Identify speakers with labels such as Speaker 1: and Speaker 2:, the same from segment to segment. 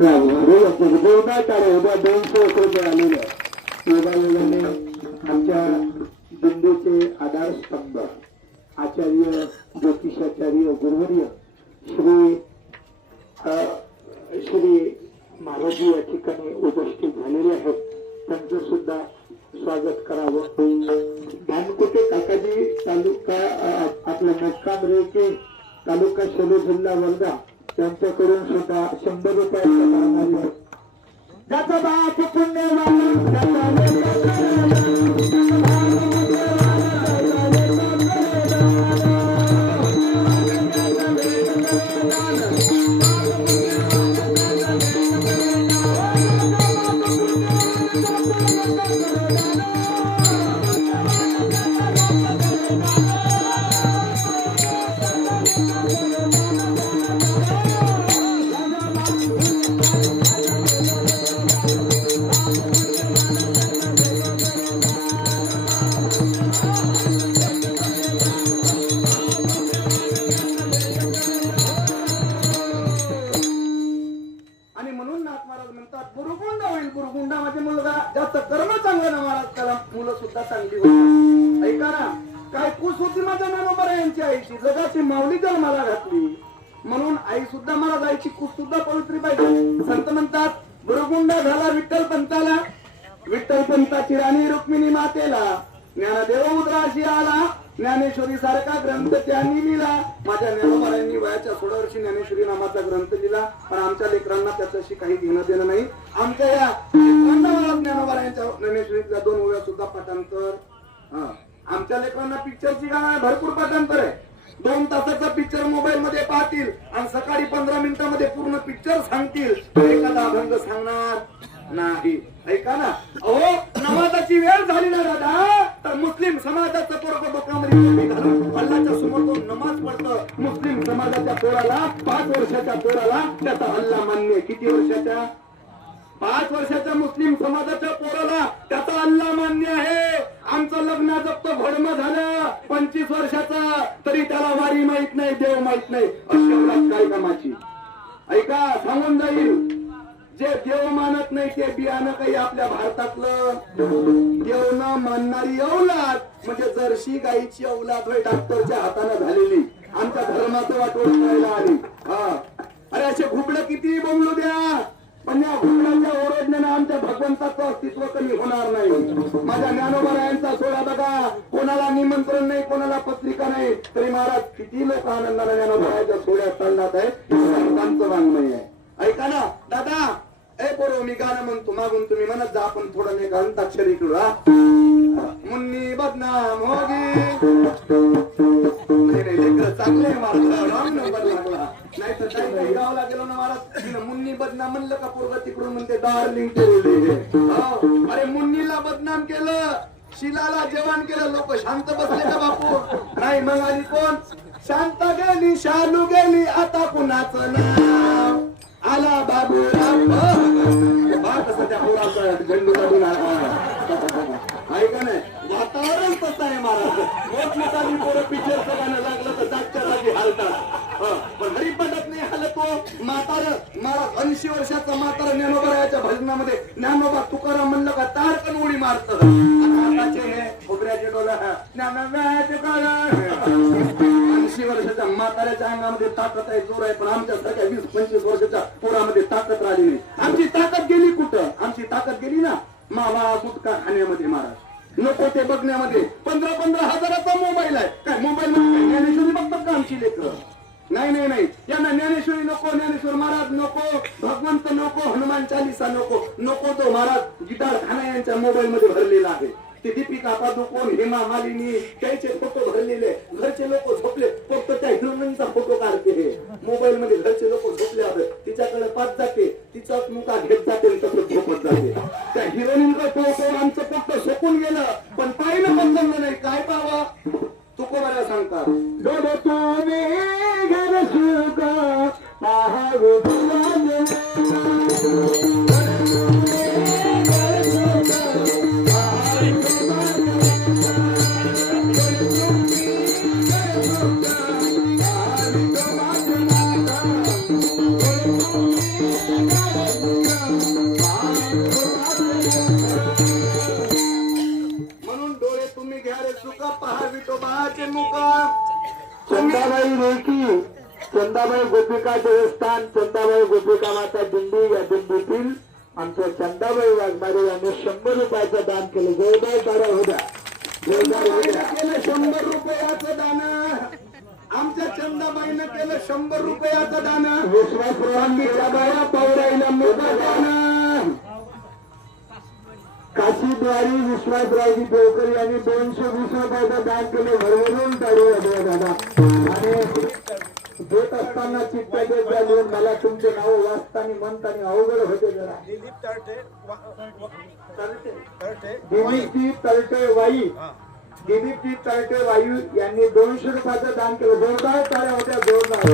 Speaker 1: दोन टाळे उद्या दोनशे रुपये आलेले योगायोगाने आमच्या बिंदूचे आधारस्तंभ आचार्य ज्योतिषाचार्य गुरुवर्य श्री श्री महाराजी या ठिकाणी उपस्थित झालेले आहेत. त्यांचं सुद्धा स्वागत करावं. ध्यानकुटे काकाजी तालुका अ, आपला मुक्काम रेके तालुका शेलू जिल्हा वर्धा. त्यांच्याकडून सुद्धा शंभर रुपये दान आले आहे. ज्याचा बाप पुण्यवान, त्याचा
Speaker 2: महाराज म्हणतात गुरुगुंड होईल गुरुगुंडा माझे मुलगा जास्त कर्म चांगलं ना महाराज त्याला मुलं सुद्धा चांगली होती ऐका ना काय कुस होती माझ्या नानोबर यांची आईची? जगाची माऊली जन्माला घातली. म्हणून आई सुद्धा मला जायची कुस सुद्धा पवित्री पाहिजे. संत म्हणतात गुरुगुंड झाला विठ्ठल पंताला विठ्ठल पंताची राणी रुक्मिणी मातेला. ज्ञानदेव उद्राशी आला ज्ञानेश्वरी सारखा ग्रंथ त्यांनी लिहिला. माझ्या ज्ञानोबारांनी वयाच्या सोळा वर्षी ज्ञानेश्वरी नामाचा ग्रंथ लिहिला. पण आमच्या लेकरांना त्याच्याशी काही घेणं देणं नाही. आमच्या या ज्ञानोबारांच्या ज्ञानेश्वरीतल्या दोन ओव्या सुद्धा पाठांतर. आमच्या लेकरांना पिक्चरची गाणं भरपूर पाठांतर आहे. दोन तासाचा पिक्चर मोबाईल मध्ये पाहतील आणि सकाळी पंधरा मिनिटांमध्ये पूर्ण पिक्चर सांगतील. एखादा अभंग सांगणार नाही. ऐका ना. अहो नमाजाची वेळ झाली ना दादा. तर मुस्लिम समाजाचं पोरग डोक्यामध्ये टोपी घालून अल्लाच्या समोर तो नमाज पडतं मुस्लिम समाजाच्या पोराला पाच वर्षाच्या पोराला त्याचा अल्ला मान्य. किती वर्षाच्या? पाच वर्षाच्या मुस्लिम समाजाच्या पोराला त्याचा अल्ला मान्य आहे. आमचं लग्न जप्त घोडम झालं. पंचवीस वर्षाचा. तरी त्याला वारी माहीत नाही देव माहीत नाही. अशी काय कामाची ऐका सांगून जाईल. जे देव मानत नाही ते बियाणं काही आपल्या भारतातलं. देव न मानणारी औलाद म्हणजे जर्शी गाईची औलाद होय डॉक्टरच्या हाताने झालेली. आमच्या धर्माचं वाटोळ करायला आली. हा. अरे असे घुबडं किती बोंबलू द्या पण या घुबडाच्या ओरडण्यानं आमच्या भगवंताचं अस्तित्व कमी होणार नाही. माझ्या ज्ञानोबरायांचा सोडा बघा. कोणाला निमंत्रण नाही कोणाला पत्रिका नाही तरी महाराज किती लोक आनंदाला ज्ञानोबरायांच्या सोड्यात चालणार आहे हे संतांचं वाङ्मय आहे. ऐका ना दादा ए पोरो मी गाणं म्हणतो मागून तुम्ही म्हणत जा आपण थोडं नाही अंताक्षरी करू हा? मुन्नी बदनाम होगी. नाही नाही लेकरं चांगले आहे रॉंग नंबर लागला नाही तर काही काही गेलो ना मला तिनं मुन्नी बदनाम म्हणलं का पोरगा तिकडून म्हणते डार्लिंग ठेवले अरे मुन्नीला बदनाम केलं शिलाला जेवण केलं लोक शांत बसले का बापू? नाही मग आली कोण? शांत गेली शालू गेली आता कुणाचं नाव? आला बाबू कसं त्या पोराचं ऐका नाही? वातावरण तसं आहे महाराज. मोठमोठाली पोरं पिक्चर गाणं लागलं तर जागच्या जागी हालतात. पण हरी हरिपटत नाही हलतो. तो म्हातार महाराज ऐंशी वर्षाचा म्हातारा ज्ञानोबरायाच्या भजनामध्ये ज्ञानोबा तुकाराम म्हणलं का तारकन उडी मारत. हाताचे हे खोबऱ्याचे डोला ज्ञानोबाचे डोला वर्षाच्या म्हाताऱ्याच्या अंगामध्ये ताकद आहे जोर आहे पण आमच्या वीस पंचवीस वर्षाच्या पोरामध्ये ताकद राहिली नाही. आमची ताकद गेली कुठं? आमची ताकद गेली ना? मावा गुटखा खाण्यामध्ये महाराज. नको ते बघण्यामध्ये. पंधरा पंधरा हजाराचा मोबाईल आहे. काय मोबाईल म्हणजे मध्ये ज्ञानेश्वरी बघतात का आमची लेकर? नाही नाही नाही. यांना ज्ञानेश्वरी नको ज्ञानेश्वर महाराज नको भगवंत नको हनुमान चालिसा नको. नको तो महाराज गिटार खाना यांच्या मोबाईल मध्ये भरलेला आहे. ते दीपिका पादुकोण हेमा मालिनी त्यांचे फोटो भरलेले. घरचे लोक झोपले. फक्त त्या हिरोईनचा फोटो काढते हे. मोबाईल मध्ये घरचे लोक झोपले तिच्याकडे पाच जाते. तिचा मुका घेत जाते. चंदाबाई रेखी
Speaker 1: चंदाबाई गोपिका देवस्थान चंदाबाई गोपिका माता दिंडी या दिंडीतील आमच्या चंदाबाई वाघमारे यांनी शंभर रुपयाचं दान केलं. जयबाई तारा होत्या
Speaker 2: केलं शंभर रुपयाचं दान. आमच्या चंदाबाईनं केलं शंभर रुपयाचं दान.
Speaker 1: विश्वास रोहन मी चंदाबाई काशीद्वारी विश्वासरावजी देवकर यांनी दोनशे वीस रुपयाचं दान केले भरभरून टाळू वाजवा हो दादा. आणि देत असताना चिठ्ठ्या देत झाली हो, मला तुमचे नाव वाचताना म्हणताना अवघड होते जरा.
Speaker 3: दिलीप
Speaker 1: दिलीपजी तळटे वाई. दिलीपजी तलटे वायू यांनी दोनशे रुपयाचं दान केलं. जोरदार टाळ्या होत्या जोरदार.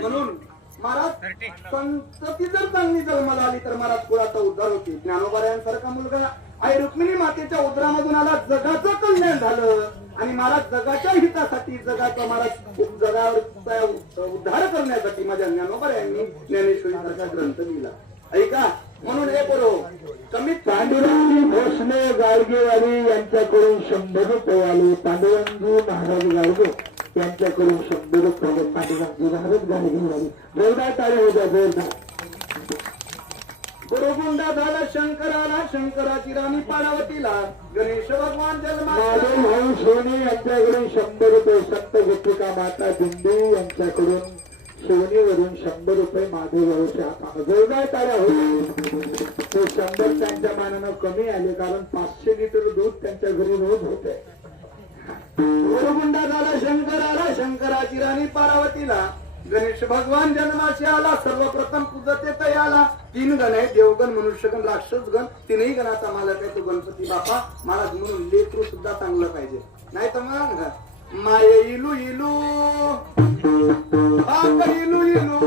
Speaker 2: म्हणून महाराज संतती जर चांगली जन्माला आली तर महाराज कुळाचा उद्धार होते. ज्ञानोबाऱ्यांसारखा मुलगा आई रुक्मिणी मातेच्या उदरामधून आला जगाचं कल्याण झालं. आणि महाराज जगाच्या हितासाठी जगाचा महाराज जगावरचा उद्धार करण्यासाठी माझ्या ज्ञानोबाऱ्यांनी ज्ञानेश्वरी सारखा ग्रंथ लिहिला. ऐका म्हणून हे बरो कमीत
Speaker 1: पांडुरंगी भोसले गाडगेवाडी यांच्याकडून शंभर रुपये आले. पांडुरंगी महाराज गाडगे. त्यांच्याकडून शंभर रुपये आले पांडुरंगी महाराज घेणारी जोरदार टाळे होत्या जोरदार
Speaker 2: गुरुगुंडा झाला शंकराला शंकराची राणी पारावतीला. गणेश भगवान जन्माला.
Speaker 1: भाऊ सोनी यांच्याकडून शंभर रुपये संत गोपिका माता दिंडे यांच्याकडून सोनीवरून शंभर रुपये माधव भाऊच्या हातानं जोरदार टाळ्या होत्या ते शंभर त्यांच्या मानानं कमी आले कारण पाचशे लिटर दूध त्यांच्या घरी रोज होते.
Speaker 2: गुरुगुंडा झाला शंकराला शंकराची राणी पार्वतीला. गणेश भगवान जन्माशी आला सर्वप्रथम पूजते तयाला तीन गण आहे देवगण मनुष्यगण राक्षस गण तीनही गणाचा मालक आहे तो गणपती बापा महाराज म्हणून लेकरू सुद्धा चांगलं पाहिजे. नाही तर मग माये इलू इलू. बाप इलू इलू.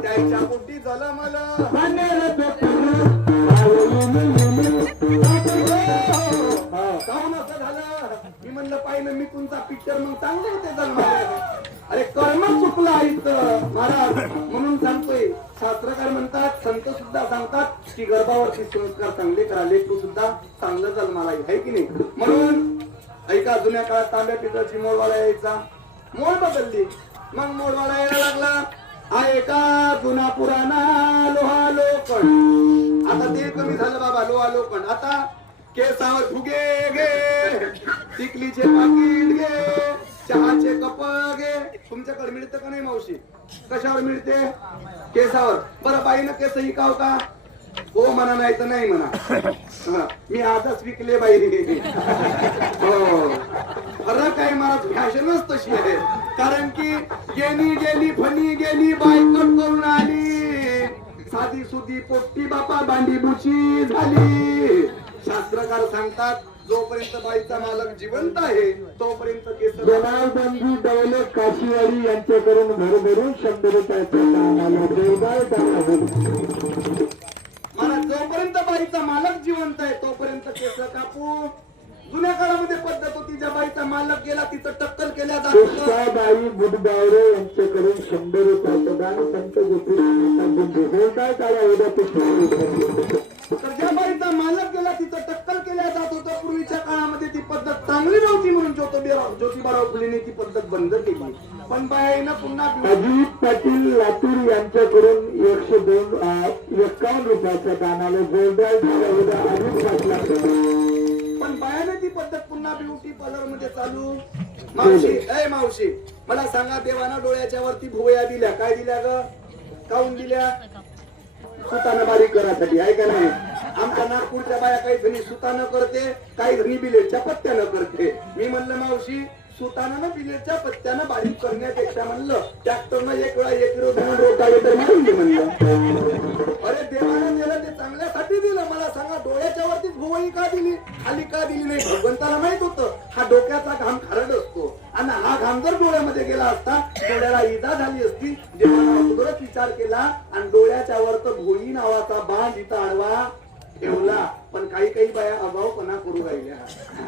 Speaker 2: त्याच्या पोटी झालं मला. काहून असं झालं. म्हणलं पाहिलं मी तुमचा पिक्चर मग चांगले होते अरे कर्म चुकलं आईचं महाराज. म्हणून सांगतोय शास्त्रकार म्हणतात संत सुद्धा सांगतात की गर्भावरती संस्कार चांगले करा लेकरू सुद्धा चांगलं जन्माला येईल आहे की नाही? म्हणून ऐका जुन्या काळात तांब्या पितळची मोडवाला यायचा मोड बदलली. मग मोडवाला यायला लागला. हा एका जुना पुराणा लोहा लोकण आता ते कमी झालं बाबा लोहा लोकण आता केसावर फुगे घे. टिकलीचे पाकिट घे. चहाचे कप घे. तुमच्याकडे मिळतं का नाही मावशी? कशावर मिळते? केसावर. बरं बाईनं केस विकाव का? हो म्हणा नाही तर नाही म्हणा. मी आजच विकले बाई. हो. फरक आहे मला फॅशनच तशी आहे. कारण की गेली गेली फणी गेली बायकट करून आली. साधी सुधी पोट्टी बापा भांडी बुची झाली. शास्त्रकार सांगतात जोपर्यंत बाईचा मालक जिवंत आहे तोपर्यंत
Speaker 1: जनार्दनजी डवले काशीवाडी यांच्याकडून भरभरून होत्या
Speaker 2: मला जोपर्यंत बाईचा मालक जिवंत आहे तोपर्यंत केस कापू. जुन्या काळामध्ये पद्धत होती ज्या बाईचा मालक गेला तिचं टक्कल केल्या जात होतं.
Speaker 1: पुष्पाबाई बुधबावरे यांच्याकडून शंभर रुपयाचं दान संत गोपी टाळ्या होत्या पुष्पाबाई
Speaker 2: तर ज्या बाईचा मालक गेला तिचं टक्कल केल्या जात होतं. पूर्वीच्या काळामध्ये ती पद्धत चांगली नव्हती म्हणून ज्योतिबाराव ज्योतिबाराव फुलेने ती पद्धत बंद केली. पण बाईनं पुन्हा
Speaker 1: अजित पाटील लातूर यांच्याकडून एकशे दोन एक्कावन्न रुपयाचं दान आलं जोरदार अजित पाटला
Speaker 2: पण बायाने ती पद्धत पुन्हा ब्युटी पार्लरमध्ये चालू. मावशी अय मावशी मला सांगा देवाना डोळ्याच्या वरती भुवया दिल्या. काय दिल्या ग? काऊन दिल्या? सुतानं बारीक करासाठी आहे का नाही? आमच्या नागपूरच्या बाया काही जणी सुतानं करते काही जणी बिलेच्या पत्त्यानं करते. मी म्हणलं मावशी सुतानं ना बिलेटच्या पत्त्यानं बारीक करण्यापेक्षा म्हणलं ट्रॅक्टरनं एक वेळा एक किलो धरून रोटावे तर मारून दे म्हणलं. अरे देवानं दिलं ते चांगल्यासाठी दिलं. मला सांगा डोळ्याच्या वरतीच भुवई का दिली? खाली का दिली नाही? भगवंताला माहीत होतं. हा डोक्याचा घाम खारड असतो. आणि हा घाम जर डोळ्यामध्ये गेला असता डोळ्याला इजा झाली असती देवानं अगोदरच विचार केला आणि डोळ्याच्या वर तर भोई नावाचा बाण इथं आडवा ठेवला. पण काही काही बाया अभावपणा करू राहिल्या.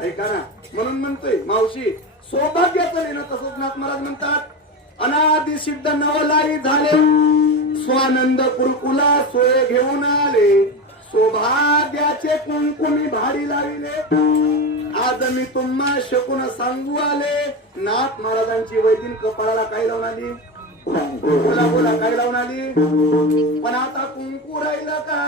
Speaker 2: ऐका ना. म्हणून म्हणतोय मावशी सौभाग्याचं लेणं तसंच नाथ महाराज म्हणतात अनादि सिद्ध नवलाई झाले. स्वानंद कुरकुला सोय घेऊन आले. सौभाग्याचे कुंकुमी भाडी लाविले. आज मी तुम्हा शकून सांगू आले. नाथ महाराजांची वैदिन कपाळाला काय लावून आली. बोला बोला काय लावून आली. पण आता कुंकू राहिलं का?